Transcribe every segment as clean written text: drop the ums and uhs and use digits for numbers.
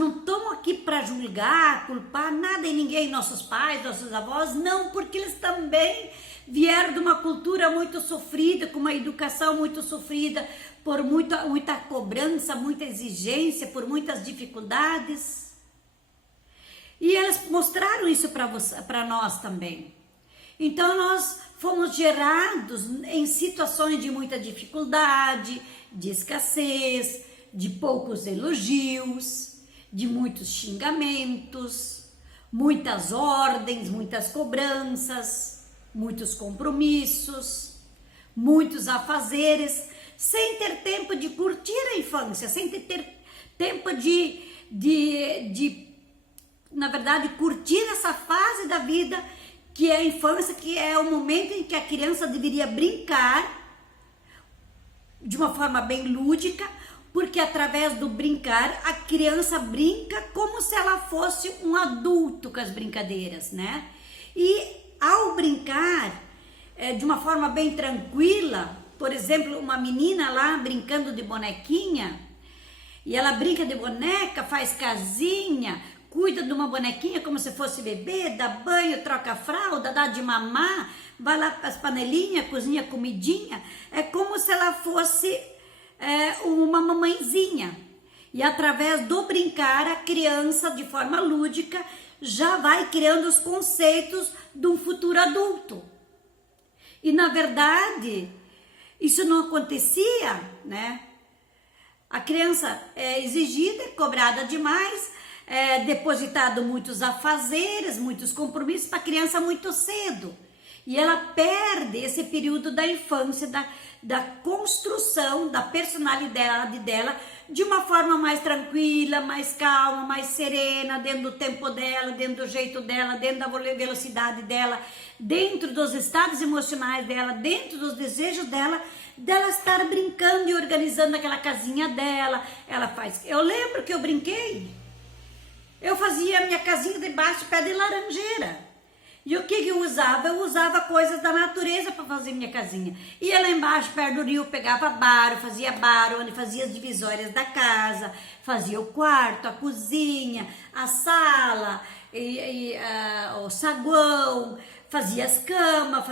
Não estamos aqui para julgar, culpar nada em ninguém, nossos pais, nossos avós, não, porque eles também vieram de uma cultura muito sofrida, com uma educação muito sofrida, por muita cobrança, muita exigência, por muitas dificuldades. E eles mostraram isso para nós também. Então nós fomos gerados em situações de muita dificuldade, de escassez, de poucos elogios, de muitos xingamentos, muitas ordens, muitas cobranças, muitos compromissos, muitos afazeres, sem ter tempo de curtir a infância, sem ter tempo na verdade, curtir essa fase da vida que é a infância, que é o momento em que a criança deveria brincar de uma forma bem lúdica, porque através do brincar, a criança brinca como se ela fosse um adulto com as brincadeiras, né? E ao brincar de uma forma bem tranquila, por exemplo, uma menina lá brincando de bonequinha, e ela brinca de boneca, faz casinha, cuida de uma bonequinha como se fosse bebê, dá banho, troca a fralda, dá de mamar, vai lá para as panelinhas, cozinha comidinha, é como se ela fosse uma mamãezinha. E através do brincar, a criança, de forma lúdica, já vai criando os conceitos de um futuro adulto. E na verdade, isso não acontecia, né? A criança é exigida, é cobrada demais, depositado muitos afazeres, muitos compromissos para a criança muito cedo. E ela perde esse período da infância, da construção da personalidade dela de uma forma mais tranquila, mais calma, mais serena, dentro do tempo dela, dentro do jeito dela, dentro da velocidade dela, dentro dos estados emocionais dela, dentro dos desejos dela estar brincando e organizando aquela casinha dela. Ela faz. Eu lembro que eu brinquei. Eu fazia a minha casinha debaixo de pé de laranjeira. E o que eu usava? Eu usava coisas da natureza para fazer minha casinha. Ia lá embaixo, perto do rio, pegava fazia baro, onde fazia as divisórias da casa, fazia o quarto, a cozinha, a sala, o saguão, fazia as camas,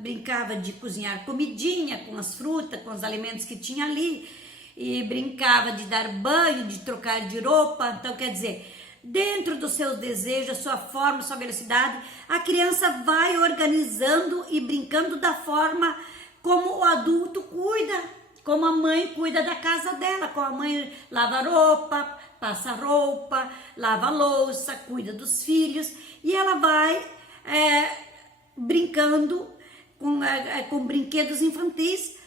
brincava de cozinhar comidinha com as frutas, com os alimentos que tinha ali, e brincava de dar banho, de trocar de roupa. Então, quer dizer, dentro dos seus desejos, sua forma, sua velocidade, a criança vai organizando e brincando da forma como o adulto cuida, como a mãe cuida da casa dela, como a mãe lava roupa, passa roupa, lava louça, cuida dos filhos, e ela vai brincando com brinquedos infantis,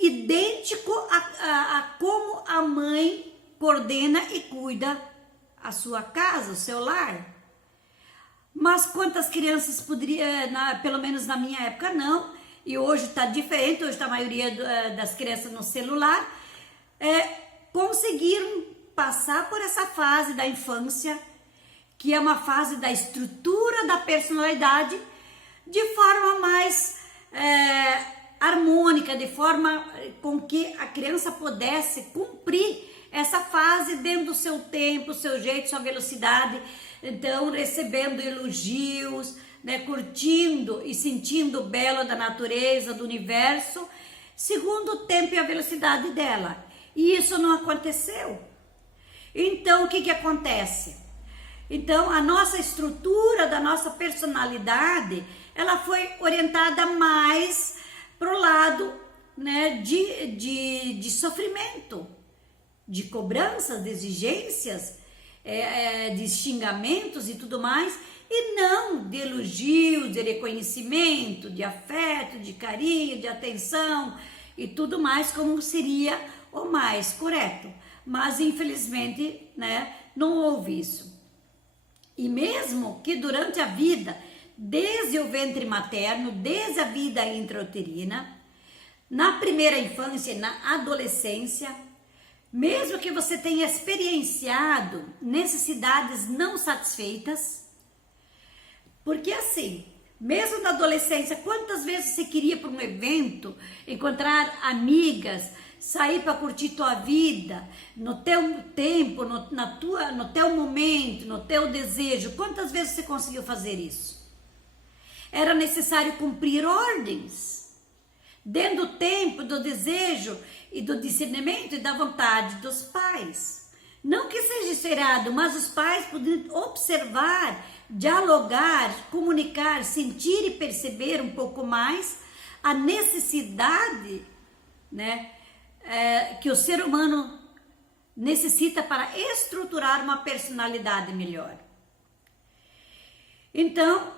idêntico a como a mãe coordena e cuida a sua casa, o seu lar. Mas quantas crianças pelo menos na minha época não, e hoje está diferente, hoje está a maioria das crianças no celular, conseguiram passar por essa fase da infância, que é uma fase da estrutura da personalidade, de forma mais harmônica, de forma com que a criança pudesse cumprir essa fase dentro do seu tempo, seu jeito, sua velocidade. Então, recebendo elogios, né, curtindo e sentindo o belo da natureza, do universo, segundo o tempo e a velocidade dela. E isso não aconteceu. Então, o que acontece? Então, a nossa estrutura da nossa personalidade, ela foi orientada mais para o lado, né, de sofrimento, de cobranças, de exigências, de xingamentos e tudo mais, e não de elogios, de reconhecimento, de afeto, de carinho, de atenção e tudo mais, como seria o mais correto. Mas infelizmente, né, não houve isso. E mesmo que durante a vida, desde o ventre materno, desde a vida intrauterina, na primeira infância e na adolescência, mesmo que você tenha experienciado necessidades não satisfeitas, porque assim, mesmo na adolescência, quantas vezes você queria ir para um evento, encontrar amigas, sair para curtir tua vida, no teu tempo, no teu momento, no teu desejo. Quantas vezes você conseguiu fazer isso? Era necessário cumprir ordens, dentro do tempo, do desejo e do discernimento e da vontade dos pais. Não que seja esperado, mas os pais poderiam observar, dialogar, comunicar, sentir e perceber um pouco mais a necessidade, né, que o ser humano necessita para estruturar uma personalidade melhor. Então,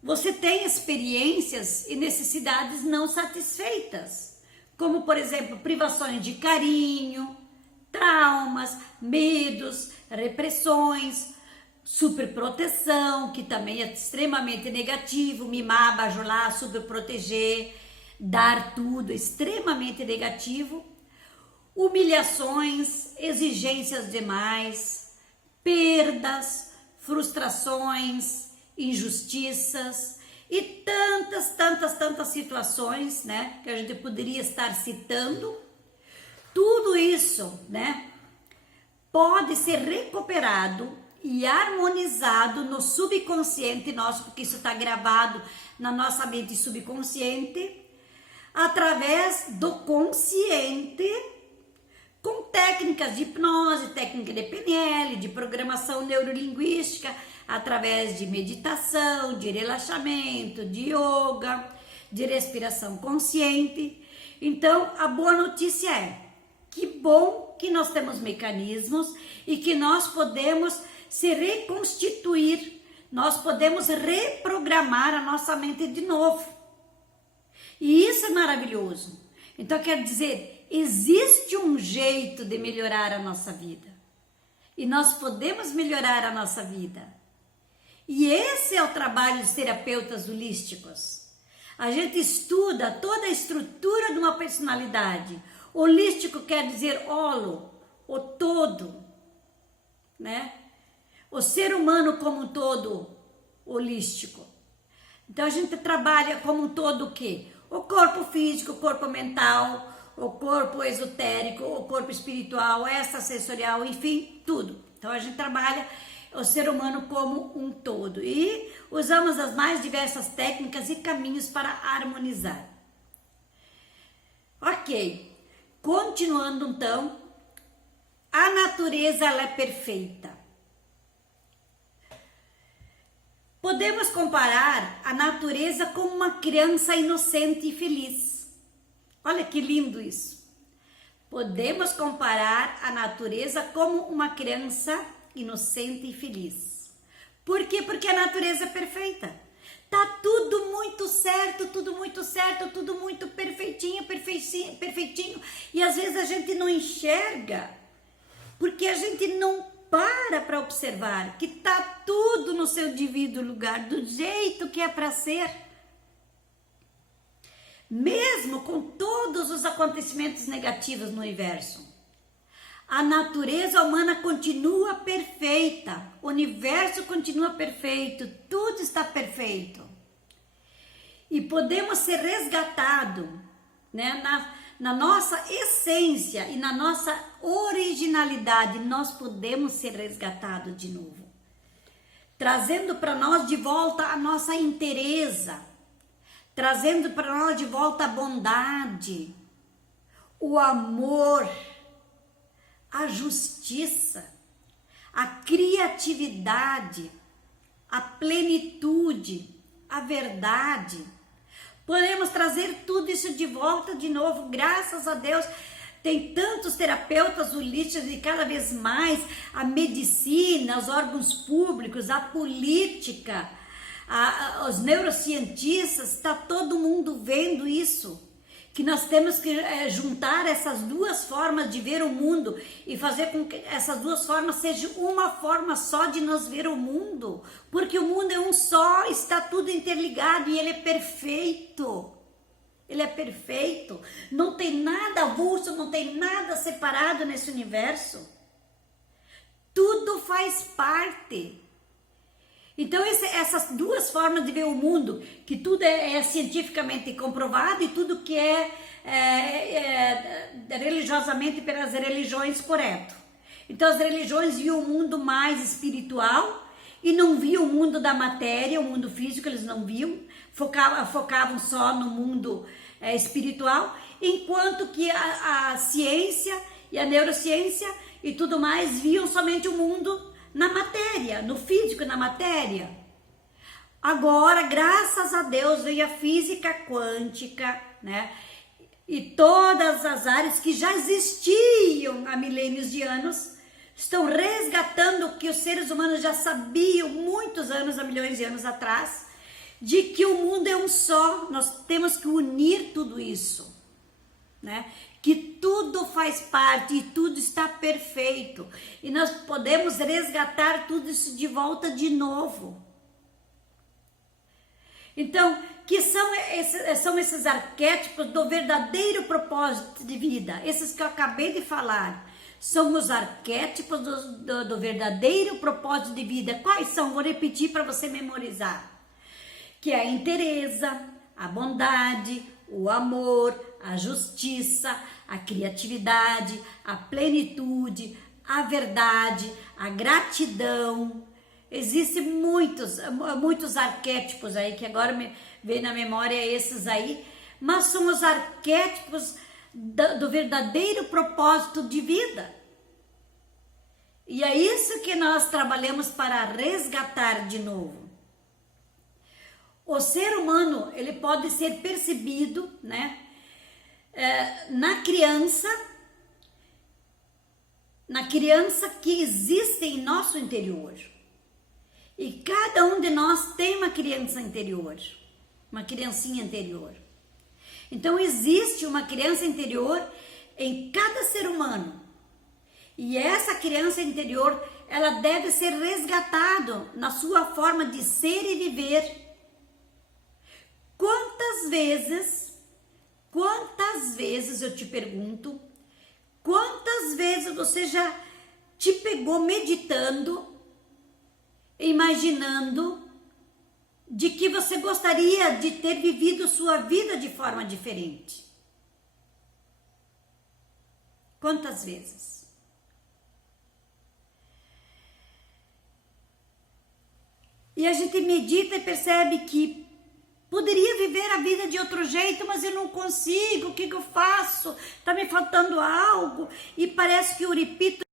você tem experiências e necessidades não satisfeitas, como, por exemplo, privações de carinho, traumas, medos, repressões, superproteção, que também é extremamente negativo, mimar, bajular, superproteger, dar tudo, extremamente negativo, humilhações, exigências demais, perdas, frustrações, injustiças e tantas situações, né, que a gente poderia estar citando. Tudo isso, né, pode ser recuperado e harmonizado no subconsciente nosso, porque isso está gravado na nossa mente subconsciente, através do consciente, com técnicas de hipnose, técnica de PNL, de programação neurolinguística, através de meditação, de relaxamento, de yoga, de respiração consciente. Então, a boa notícia é que bom que nós temos mecanismos e que nós podemos se reconstituir, nós podemos reprogramar a nossa mente de novo. E isso é maravilhoso. Então, quer dizer, existe um jeito de melhorar a nossa vida. E nós podemos melhorar a nossa vida. E esse é o trabalho dos terapeutas holísticos. A gente estuda toda a estrutura de uma personalidade. Holístico quer dizer holo, o todo, né? O ser humano como um todo holístico. Então a gente trabalha como um todo o quê? O corpo físico, o corpo mental, o corpo esotérico, o corpo espiritual, extrasensorial, enfim, tudo. Então a gente trabalha o ser humano como um todo e usamos as mais diversas técnicas e caminhos para harmonizar. Ok, continuando então, a natureza ela é perfeita. Podemos comparar a natureza com uma criança inocente e feliz. Olha que lindo isso. Podemos comparar a natureza como uma criança inocente e feliz. Por quê? Porque a natureza é perfeita. Tá tudo muito certo, tudo muito perfeitinho, perfeitinho. E às vezes a gente não enxerga, porque a gente não para observar que tá tudo no seu devido lugar, do jeito que é para ser. Mesmo com todos os acontecimentos negativos no universo, a natureza humana continua perfeita, o universo continua perfeito, tudo está perfeito. E podemos ser resgatados, né, na nossa essência e na nossa originalidade, nós podemos ser resgatados de novo, trazendo para nós de volta a nossa inteireza, trazendo para nós de volta a bondade, o amor, a justiça, a criatividade, a plenitude, a verdade. Podemos trazer tudo isso de volta de novo, graças a Deus. Tem tantos terapeutas holísticos e cada vez mais a medicina, os órgãos públicos, a política, os neurocientistas, está todo mundo vendo isso. Que nós temos que juntar essas duas formas de ver o mundo e fazer com que essas duas formas sejam uma forma só de nós ver o mundo, porque o mundo é um só, está tudo interligado e ele é perfeito. Ele é perfeito, não tem nada avulso, não tem nada separado nesse universo. Tudo faz parte. Então essas duas formas de ver o mundo, que tudo é cientificamente comprovado e tudo que é religiosamente pelas religiões correto. Então as religiões viam o mundo mais espiritual e não viam o mundo da matéria, o mundo físico eles não viam, focavam só no mundo espiritual, enquanto que a ciência e a neurociência e tudo mais viam somente o mundo na matéria, no físico, na matéria. Agora, graças a Deus, veio a física quântica, né? E todas as áreas que já existiam há milênios de anos estão resgatando o que os seres humanos já sabiam muitos anos, há milhões de anos atrás, de que o mundo é um só, nós temos que unir tudo isso, né? Que tudo faz parte e tudo está perfeito e nós podemos resgatar tudo isso de volta de novo. Então, que são esses arquétipos do verdadeiro propósito de vida, esses que eu acabei de falar, são os arquétipos do verdadeiro propósito de vida. Quais são? Vou repetir para você memorizar, que é a inteireza, a bondade, o amor, a justiça, a criatividade, a plenitude, a verdade, a gratidão. Existem muitos arquétipos aí, que agora me vem na memória esses aí, mas são os arquétipos do verdadeiro propósito de vida. E é isso que nós trabalhamos para resgatar de novo. O ser humano, ele pode ser percebido, né, na criança que existe em nosso interior. E cada um de nós tem uma criança interior, uma criancinha interior. Então existe uma criança interior em cada ser humano. E essa criança interior, ela deve ser resgatada na sua forma de ser e viver. Quantas vezes eu te pergunto, quantas vezes você já te pegou meditando, imaginando de que você gostaria de ter vivido sua vida de forma diferente? Quantas vezes? E a gente medita e percebe que poderia viver a vida de outro jeito, mas eu não consigo, o que eu faço? Tá me faltando algo, e parece que eu repito